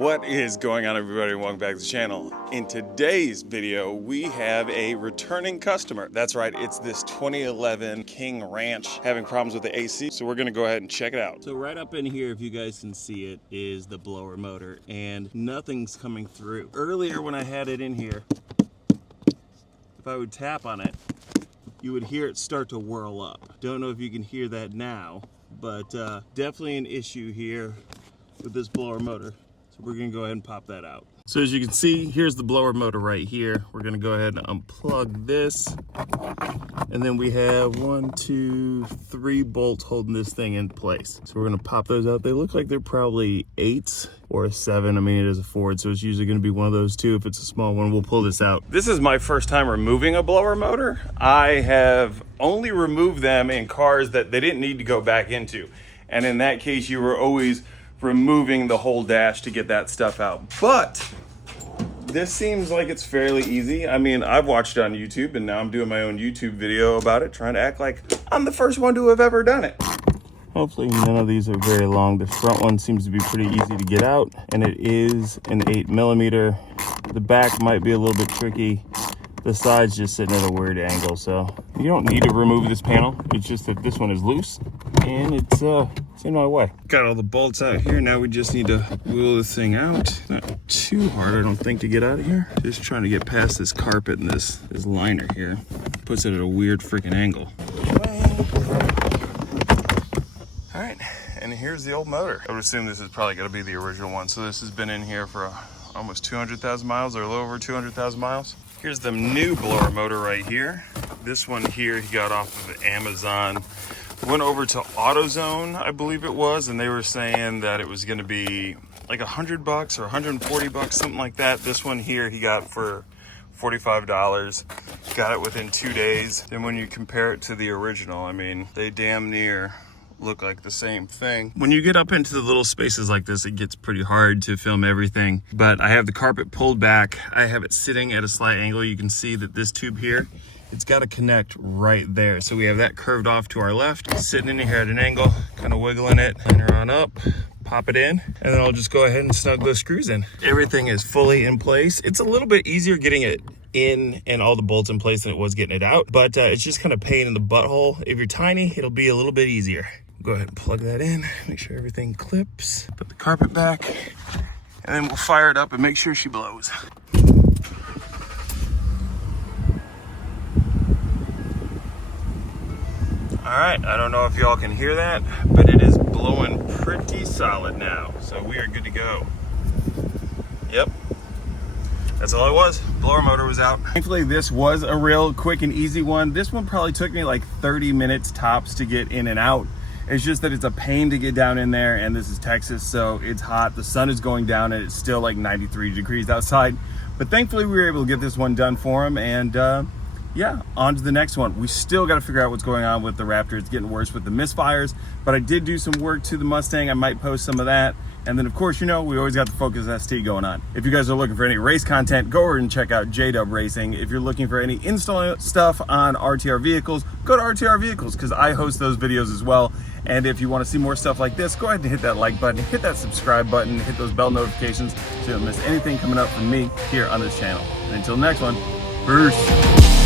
What is going on, everybody? Welcome back to the channel. In today's video, we have a returning customer. That's right, it's this 2011 King Ranch having problems with the AC, so we're gonna go ahead and check it out. So right up in here, if you guys can see it, is the blower motor, and nothing's coming through. Earlier when I had it in here, if I would tap on it, you would hear it start to whirl up. Don't know if you can hear that now, but definitely an issue here with this blower motor. We're gonna go ahead and pop that out. So as you can see, here's the blower motor right here. We're gonna go ahead and unplug this. And then we have 1, 2, 3 bolts holding this thing in place. So we're gonna pop those out. They look like they're probably 8s or a 7. I mean, it is a Ford, so it's usually gonna be one of those two. If it's a small one, we'll pull this out. This is my first time removing a blower motor. I have only removed them in cars that they didn't need to go back into. And in that case, you were always removing the whole dash to get that stuff out. But this seems like it's fairly easy. I mean, I've watched it on YouTube, and now I'm doing my own YouTube video about it, trying to act like I'm the first one to have ever done it. Hopefully none of these are very long. The front one seems to be pretty easy to get out, and it is an 8mm. The back might be a little bit tricky. The side's just sitting at a weird angle, so you don't need to remove this panel. It's just that this one is loose, and it's in my way. Got all the bolts out here. Now we just need to wheel this thing out. Not too hard, I don't think, to get out of here. Just trying to get past this carpet and this liner here. Puts it at a weird freaking angle. All right, and here's the old motor. I would assume this is probably gonna be the original one. So this has been in here for almost 200,000 miles, or a little over 200,000 miles. Here's the new blower motor right here. This one here he got off of Amazon. Went over to AutoZone, I believe it was, and they were saying that it was gonna be like $100 or $140, something like that. This one here he got for $45. Got it within 2 days. Then when you compare it to the original, I mean, they damn near look like the same thing. When you get up into the little spaces like this, it gets pretty hard to film everything, but I have the carpet pulled back. I have it sitting at a slight angle. You can see that this tube here, it's got to connect right there. So we have that curved off to our left, sitting in here at an angle, kind of wiggling it, liner on up, pop it in, and then I'll just go ahead and snug those screws in. Everything is fully in place. It's a little bit easier getting it in and all the bolts in place than it was getting it out, but it's just kind of pain in the butthole. If you're tiny, it'll be a little bit easier. Go ahead and plug that in, make sure everything clips, put the carpet back, and then we'll fire it up and make sure she blows. All right, I don't know if y'all can hear that, but it is blowing pretty solid now, so we are good to go. Yep, that's all it was. Blower motor was out. Thankfully, this was a real quick and easy one. This one probably took me like 30 minutes tops to get in and out. It's just that it's a pain to get down in there, and this is Texas, so it's hot. The sun is going down, and it's still like 93 degrees outside. But thankfully, we were able to get this one done for him, and yeah, on to the next one. We still got to figure out what's going on with the Raptor. It's getting worse with the misfires, but I did do some work to the Mustang. I might post some of that. And then, of course, you know, we always got the Focus ST going on. If you guys are looking for any race content, go over and check out J-Dub Racing. If you're looking for any install stuff on RTR vehicles, go to RTR Vehicles, because I host those videos as well. And if you want to see more stuff like this, go ahead and hit that like button, hit that subscribe button, hit those bell notifications so you don't miss anything coming up from me here on this channel. And until the next one, peace.